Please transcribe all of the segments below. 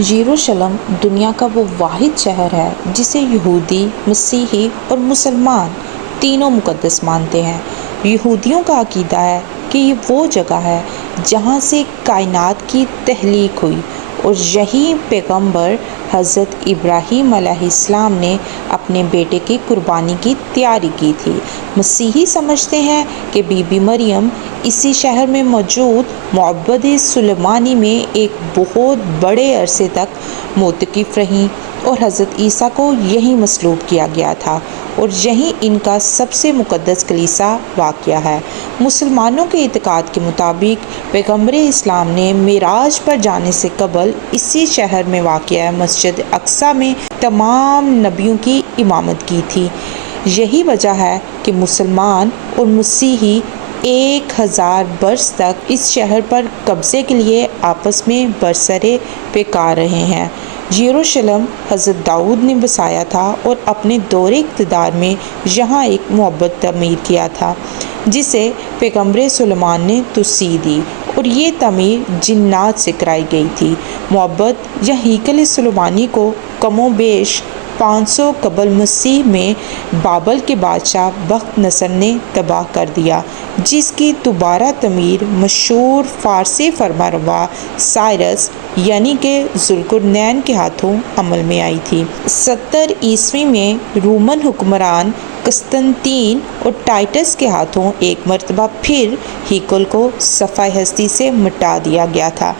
یروشلم دنیا کا وہ واحد شہر ہے جسے یہودی، مسیحی اور مسلمان تینوں مقدس مانتے ہیں۔ یہودیوں کا عقیدہ ہے کہ یہ وہ جگہ ہے جہاں سے کائنات کی تخلیق ہوئی اور یہی پیغمبر حضرت ابراہیم علیہ السلام نے اپنے بیٹے کی قربانی کی تیاری کی تھی۔ مسیحی سمجھتے ہیں کہ بی بی مریم اسی شہر میں موجود معبد سلیمانی میں ایک بہت بڑے عرصے تک معتکف رہیں اور حضرت عیسیٰ کو یہیں مصلوب کیا گیا تھا اور یہیں ان کا سب سے مقدس کلیسا واقع ہے۔ مسلمانوں کے اعتقاد کے مطابق پیغمبر اسلام نے معراج پر جانے سے قبل اسی شہر میں واقع مسجد اقصیٰ میں تمام نبیوں کی امامت کی تھی۔ یہی وجہ ہے کہ مسلمان اور مسیحی 1000 برس تک اس شہر پر قبضے کے لیے آپس میں برسرے پیکار رہے ہیں۔ یروشلم حضرت داؤد نے بسایا تھا اور اپنے دور اقتدار میں یہاں ایک معبد تعمیر کیا تھا جسے پیغمبر سلیمان نے توسیع دی اور یہ تعمیر جنات سے کرائی گئی تھی۔ معبد یا ہیکل سلیمانی کو کم و بیش 500 قبل مسیح میں بابل کے بادشاہ بخت نصر نے تباہ کر دیا، جس کی دوبارہ تعمیر مشہور فارسی فرمانروا سائرس یعنی کہ ذوالقرنین کے ہاتھوں عمل میں آئی تھی۔ 70 عیسوی میں رومن حکمران قسطنطین اور ٹائٹس کے ہاتھوں ایک مرتبہ پھر ہیکل کو صفحہ ہستی سے مٹا دیا گیا تھا۔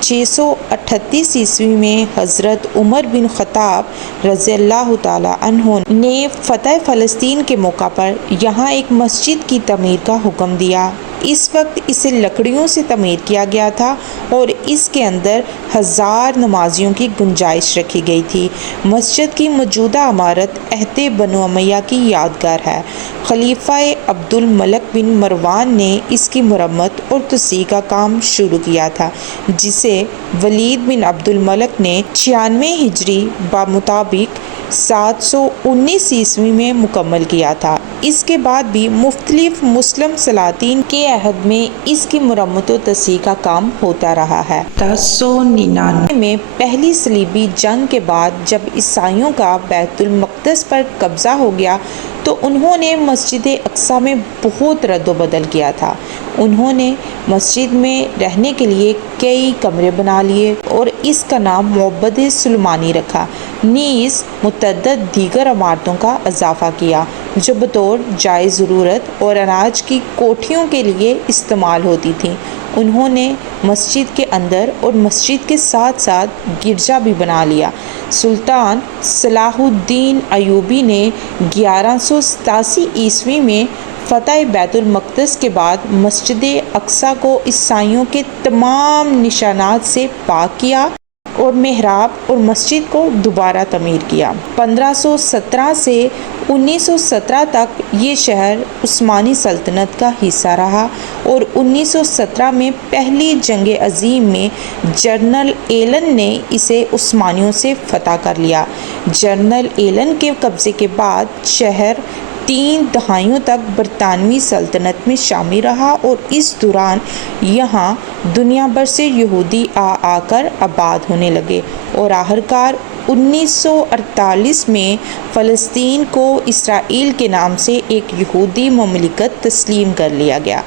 638 عیسوی میں حضرت عمر بن خطاب رضی اللہ تعالی عنہ نے فتح فلسطین کے موقع پر یہاں ایک مسجد کی تعمیر کا حکم دیا۔ اس وقت اسے لکڑیوں سے تعمیر کیا گیا تھا اور اس کے اندر 1000 نمازیوں کی گنجائش رکھی گئی تھی۔ مسجد کی موجودہ عمارت عہد بنو امیہ کی یادگار ہے۔ خلیفہ عبد الملک بن مروان نے اس کی مرمت اور توسیع کا کام شروع کیا تھا، جسے ولید بن عبد الملک نے 96 ہجری بمطابق 719 عیسوی میں مکمل کیا تھا۔ اس کے بعد بھی مختلف مسلم سلاطین کے عہد میں اس کی مرمت و توسیع کا کام ہوتا رہا ہے۔ 1099 میں پہلی صلیبی جنگ کے بعد جب عیسائیوں کا بیت المقدس پر قبضہ ہو گیا تو انہوں نے مسجد اقصیٰ میں بہت رد و بدل کیا تھا۔ انہوں نے مسجد میں رہنے کے لیے کئی کمرے بنا لیے اور اس کا نام معبد سلیمانی رکھا، نیز متعدد دیگر عمارتوں کا اضافہ کیا جو بطور جائے ضرورت اور اناج کی کوٹھیوں کے لیے استعمال ہوتی تھیں۔ انہوں نے مسجد کے اندر اور مسجد کے ساتھ ساتھ گرجا بھی بنا لیا۔ سلطان صلاح الدین ایوبی نے 1187 عیسوی میں فتح بیت المقدس کے بعد مسجد اقصیٰ کو عیسائیوں کے تمام نشانات سے پاک کیا اور محراب اور مسجد کو دوبارہ تعمیر کیا۔ 1517 سے 1917 تک یہ شہر عثمانی سلطنت کا حصہ رہا اور 1917 میں پہلی جنگ عظیم میں جنرل ایلن نے اسے عثمانیوں سے فتح کر لیا۔ جنرل ایلن کے قبضے کے بعد شہر 3 دہائیوں تک برطانوی سلطنت میں شامل رہا اور اس دوران یہاں دنیا بھر سے یہودی آ کر آباد ہونے لگے اور آخرکار 1948 میں فلسطین کو اسرائیل کے نام سے ایک یہودی مملکت تسلیم کر لیا گیا۔